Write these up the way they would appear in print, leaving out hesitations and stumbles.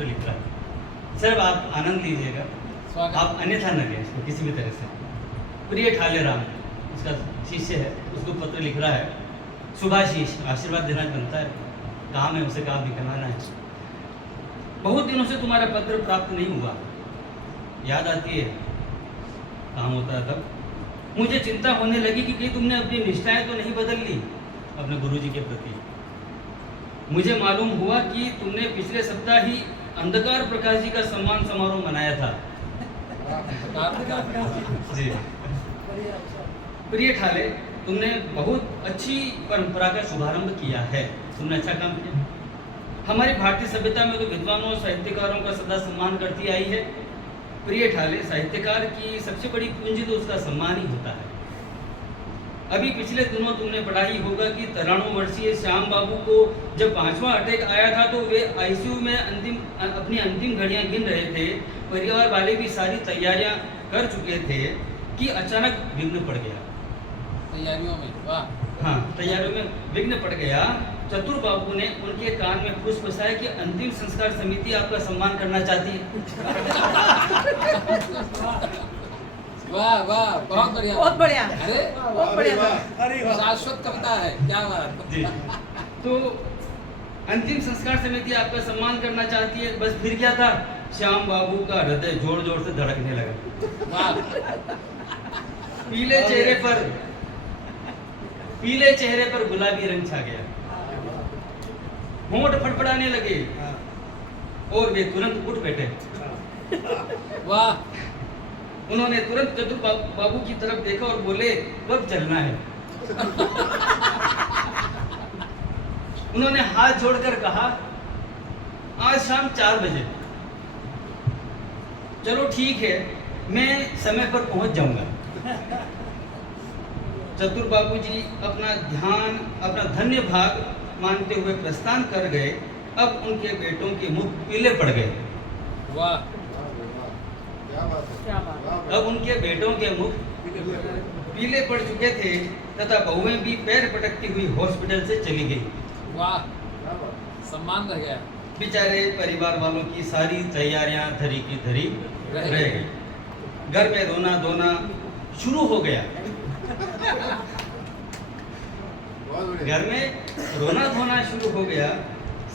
पत्र लिख रहा है। सर आप आनंद लीजिएगा, आप अन्यथा न लें इसको किसी भी तरह से। प्रिय ठाले राम, उसका शिष्य है, उसको पत्र लिख रहा है। शुभाशीष, आशीर्वाद देना बनता है, काम है उसे काम निकलवाना है। बहुत दिनों से तुम्हारा पत्र प्राप्त नहीं हुआ, याद आती है, काम होता है तब। मुझे चिंता होने लगी कि कहीं तुमने अपनी निष्ठाएं तो नहीं बदल ली अपने गुरुजी के प्रति। मुझे मालूम हुआ कि तुमने पिछले सप्ताह ही अंधकार प्रकाश जी का सम्मान समारोह मनाया था। जी प्रिय ठाले, तुमने बहुत अच्छी परंपरा का शुभारंभ किया है, तुमने अच्छा काम किया। हमारी भारतीय सभ्यता में तो विद्वानों और साहित्यकारों का सदा सम्मान करती आई है। प्रिय ठाले, साहित्यकार की सबसे बड़ी पूंजी तो उसका सम्मान ही होता है। अभी पिछले दिनों तुमने पढ़ा ही होगा कि 93 वर्षीय श्याम बाबू को जब 5वां अटैक आया था तो वे आईसीयू में अपनी अंतिम घड़ियां गिन रहे थे। परिवार वाले भी सारी तैयारियां कर चुके थे कि अचानक विघ्न पड़ गया। तैयारियों में, वाह। हाँ, तैयारियों में विघ्न पड़ गया। चतुर बाबू ने उनके कान में फुसफुसाया कि अंतिम संस्कार समिति आपका सम्मान करना चाहती है। वाह वाह, बहुत बढ़िया, बहुत बढ़िया। अरे बहुत बढ़िया, शाश्वत कविता है, क्या बात जी। तो अंतिम संस्कार समिति आपका सम्मान करना चाहती है। बस फिर क्या था, श्याम बाबू का हृदय जोर जोर से धड़कने लगा। वाह। पीले चेहरे पर गुलाबी रंग छा गया, होंठ फड़फड़ाने लगे और वे तुरंत उठ बैठे। वाह। उन्होंने तुरंत चतुर बाबू की तरफ देखा और बोले, कब चलना है? उन्होंने हाथ जोड़कर कहा, आज शाम 4 बजे। चलो ठीक है, मैं समय पर पहुंच जाऊंगा। चतुर बाबू जी अपना धन्य भाग मानते हुए प्रस्थान कर गए। अब उनके बेटों के मुख पीले पड़ गए। वाह, अब उनके बेटों के मुख पीले पड़ चुके थे तथा बहुएं भी पैर पटकती हुई हॉस्पिटल से चली गई। वाह, सम्मान रह गया। बेचारे परिवार वालों की सारी तैयारियां धरी की धरी रह गई। घर में रोना धोना शुरू हो गया। घर में रोना धोना शुरू हो गया।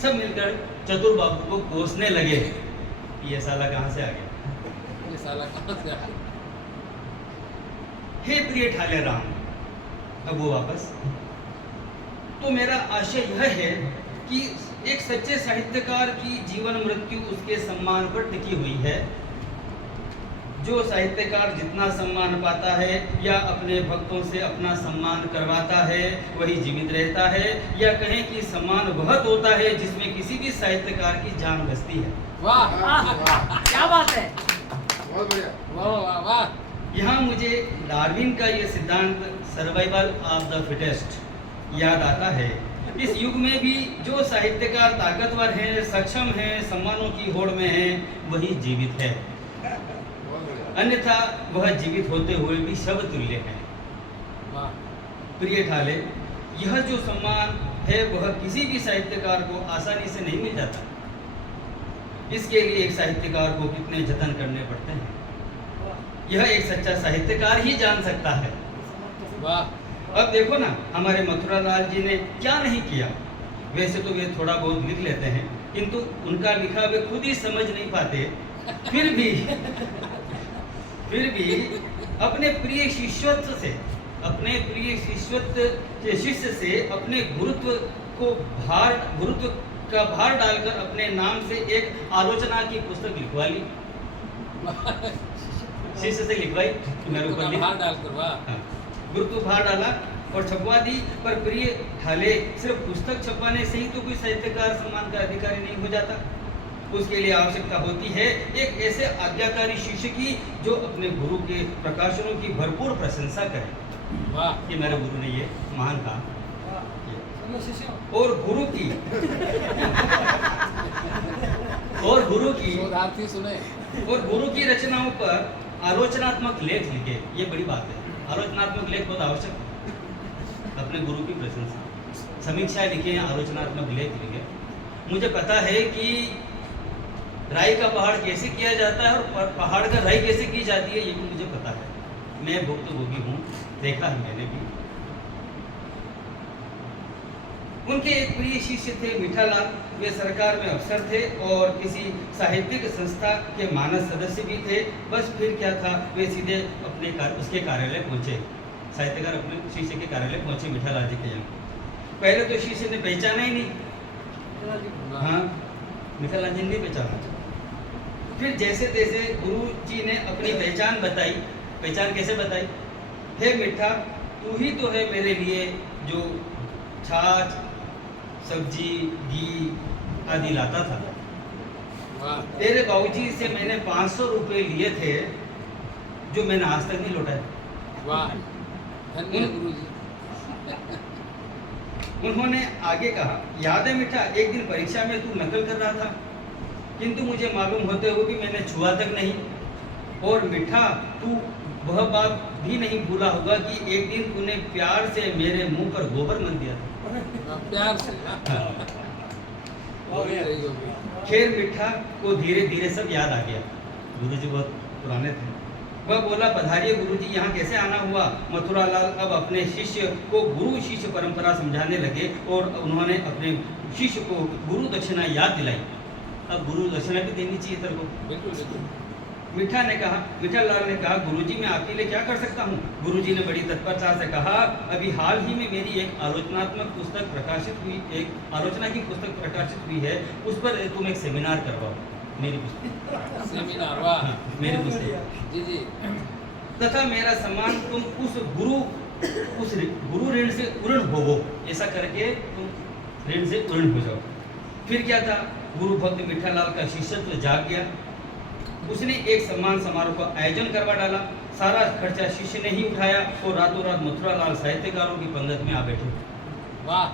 सब मिलकर चतुर बाबू को कोसने लगे, ये साला कहां से आ गया, ये साला कहाँ से आया? हे प्रिय ठाले राम। अब वो वापस। तो मेरा आशय यह है कि एक सच्चे साहित्यकार की जीवन मृत्यु उसके सम्मान पर टिकी हुई है। जो साहित्यकार जितना सम्मान पाता है या अपने भक्तों से अपना सम्मान करवाता है वही जीवित रहता है, या कहें कि सम्मान वह होता है जिसमें किसी भी साहित्यकार की जान बसती है। वाह, क्या बात है। बहुत बढ़िया। वाह वाह वाह। यहाँ मुझे डार्विन का ये सिद्धांत सर्वाइवल ऑफ द फिटेस्ट याद आता है। इस युग में भी जो साहित्यकार ताकतवर हैं, सक्षम हैं, सम्मानों की होड़ में हैं, वही जीवित है। अन्यथा वह जीवित होते हुए भी शव तुल्य है। वाह। प्रिय ठाले, यह जो सम्मान है वह किसी भी साहित्यकार को आसानी से नहीं मिल जाता। इसके लिए एक साहित्यकार को कितने जतन करने पड़ते हैं, यह एक सच्चा साहित्यकार ही जान सकता है। वाह। अब देखो ना, हमारे मथुरा लाल जी ने क्या नहीं किया। वैसे तो वे थोड़ा बहुत लिख लेते हैं, किंतु उनका लिखा वे खुद ही समझ नहीं पाते। फिर भी अपने प्रिय शिष्यत्व से, अपने प्रिय शिष्य से अपने गुरुत्व का भार डालकर अपने नाम से एक आलोचना की पुस्तक लिखवा ली। शिष्य से लिखवाई, मेरे ऊपर लिख, भार डालकर। वाह। हाँ, गुरुत्व भार डाला और छपवा दी। पर प्रिय ठाले, सिर्फ पुस्तक छपवाने से ही तो कोई साहित्यकार सम्मान का अधिकारी नहीं हो जाता। उसके लिए आवश्यकता होती है एक ऐसे आज्ञाकारी शिष्य की जो अपने गुरु के प्रकाशनों की भरपूर प्रशंसा करे। वाह। कि मेरे गुरु ने ये महान काम और शोधार्थी सुने। और गुरु की रचनाओं पर आलोचनात्मक लेख लिखे। ये बड़ी बात है, आलोचनात्मक लेख बहुत आवश्यक है। अपने गुरु की प्रशंसा, समीक्षा लिखे, आलोचनात्मक लेख लिखे। मुझे पता है कि राई का पहाड़ कैसे किया जाता है और पहाड़ का राई कैसे की जाती है, ये भी मुझे पता है। मैं भुक्तभोगी हूँ, देखा है मैंने भी। उनके एक प्रिय शिष्य थे मीठालाल। वे सरकार में अफसर थे और किसी साहित्यिक संस्था के मानस सदस्य भी थे। बस फिर क्या था, वे सीधे अपने उसके कार्यालय पहुंचे। साहित्यकार अपने शिष्य के कार्यालय पहुंचे मीठालाल जी के यहाँ। पहले तो शिष्य ने पहचाना ही नहीं। हाँ, मीठालाल जी ने पहचाना। फिर जैसे तैसे गुरु जी ने अपनी पहचान बताई। पहचान कैसे बताई? हे मिठा, तू ही तो है मेरे लिए जो छाछ, सब्जी, घी आदि लाता था। तेरे बाबूजी से मैंने 500 रुपए लिए थे, जो मैंने आज तक नहीं लौटाए। वाह, धन्य गुरुजी। उन्होंने आगे कहा, याद है मिठा, एक दिन परीक्षा में तू नकल कर रहा था, किंतु मुझे मालूम होते हुए भी मैंने छुआ तक नहीं। और मिठा, तू वह बात भी नहीं भूला होगा कि एक दिन तूने प्यार से मेरे मुंह पर गोबर मल दिया था। प्यार से। खैर मिठा को धीरे धीरे सब याद आ गया। गुरुजी बहुत पुराने थे। वह बोला, पधारिए गुरुजी, यहाँ कैसे आना हुआ? मथुरालाल अब अपने शिष्य को गुरु शिष्य परंपरा समझाने लगे और उन्होंने अपने शिष्य को गुरु दक्षिणा याद दिलाई। अब गुरु दक्षिणा भी देनी चाहिए तेरे को। बिल्कुल बिल्कुल। मीठालाल ने कहा, गुरुजी मैं आपके लिए क्या कर सकता हूँ? गुरुजी ने बड़ी तत्परता से कहा, अभी हाल ही में मेरी एक आलोचनात्मक पुस्तक प्रकाशित हुई, एक आलोचना की पुस्तक प्रकाशित हुई है, उस पर तुम एक सेमिनार करवाओ। मेरी पुस्तक सेमिनार, वाह, मेरी पुस्तक जी जी। तथा मेरा सम्मान तुम उस गुरु ऋण से उऋण होवो, ऐसा करके तुम ऋण से उऋण हो जाओ। फिर क्या था, गुरु भक्त मीठालाल का शिष्यत्व जाग गया। उसने एक सम्मान समारोह का आयोजन करवा डाला। सारा खर्चा शिष्य ने ही उठाया और रातों रात मथुरालाल साहित्यकारों की पंगत में आ बैठे। वाह।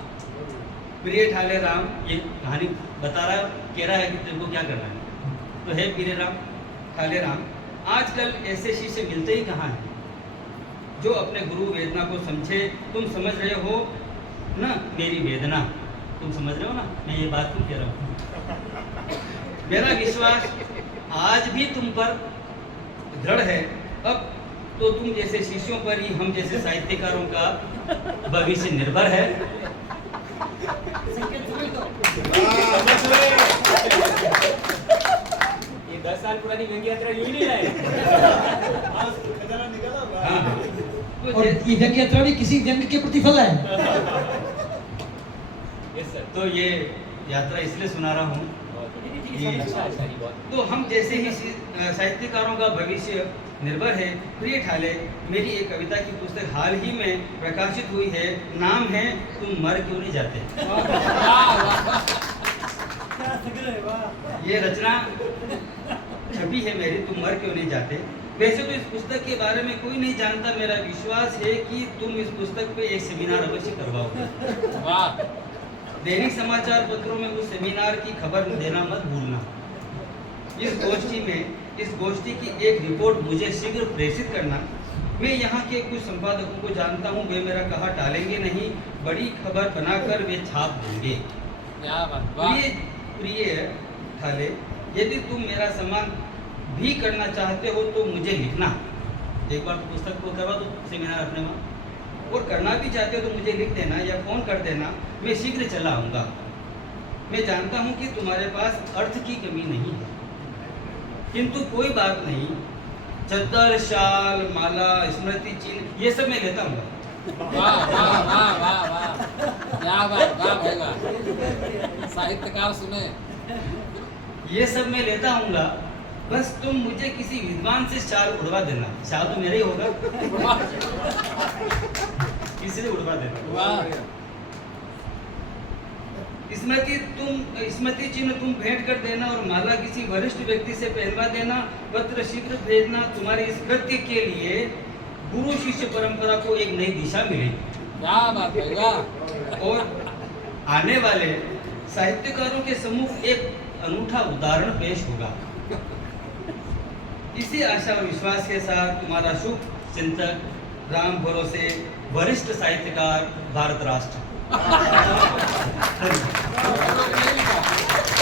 प्रिय ठाले राम, ये कहानी बता रहा है, कह रहा है कि तेरे को क्या करना है। तो है प्रिय राम, ठाले राम, आजकल ऐसे शिष्य मिलते ही कहाँ हैं जो अपने गुरु वेदना को समझे। तुम समझ रहे हो ना मेरी वेदना, तुम समझ रहे हो ना मैं ये बात क्यों कह रहा हूँ। मेरा विश्वास आज भी तुम पर दृढ़ है। अब तो तुम जैसे शिष्यों पर ही हम जैसे साहित्यकारों का भविष्य निर्भर है। ये 10 साल पुरानी गंगी यात्रा यूं ही नहीं लाए। और ये जंग यात्रा भी किसी जंग के प्रतिफल है। Yes sir. तो ये यात्रा इसलिए सुना रहा हूँ, तो हम जैसे ही साहित्यकारों का भविष्य निर्भर है। प्रिय ठाले, मेरी एक कविता की पुस्तक हाल ही में प्रकाशित हुई है। नाम है तुम मर क्यों नहीं जाते। ये रचना छपी है मेरी, तुम मर क्यों नहीं जाते। वैसे तो इस पुस्तक के बारे में कोई नहीं जानता। मेरा विश्वास है कि तुम इस पुस्तक पे एक सेमिनार अवश्य करवाओगे। वाह। दैनिक समाचार पत्रों में उस सेमिनार की खबर देना मत भूलना। इस गोष्ठी की एक रिपोर्ट मुझे शीघ्र प्रेषित करना। मैं यहाँ के कुछ संपादकों को जानता हूँ, वे मेरा कहा टालेंगे नहीं। बड़ी खबर बनाकर वे छाप देंगे। क्या बात, वाह। प्रिय ठाले, यदि तुम मेरा सम्मान भी करना चाहते हो तो मुझे लिखना। एक बार तो पुस्तक को करवा दो सेमिनार अपने वहाँ, और करना भी चाहते हो तो मुझे लिख देना या फ़ोन कर देना, मैं शीघ्र चला आऊँगा। मैं जानता हूँ कि तुम्हारे पास अर्थ की कमी नहीं है, किंतु कोई बात नहीं। चद्दर, शाल, माला, स्मृति चिन्ह ये सब मैं लेता हूँ। वाह वाह वाह वाह वाह, क्या बात, वाह भाई वाह। साहित्यकार सुने। ये सब मैं लेता हूँगा, बस तुम मुझे किसी विद्वान से शाल उड़वा देना। शाल तो मेरा ही होगा, किसी से उड़वा देना। वाह। स्मृति चिन्ह तुम भेंट कर देना और माला किसी वरिष्ठ व्यक्ति से पहनवा देना। पत्र शीघ्र भेजना। तुम्हारे इस कृत्य के लिए गुरु शिष्य परंपरा को एक नई दिशा मिलेगी। क्या बात है, वाह। और आने वाले साहित्यकारों के सम्मुख एक अनूठा उदाहरण पेश होगा। इसी आशा और विश्वास के साथ तुम्हारा शुभ चिंतक, राम भरोसे, वरिष्ठ साहित्यकार, भारत राष्ट्र।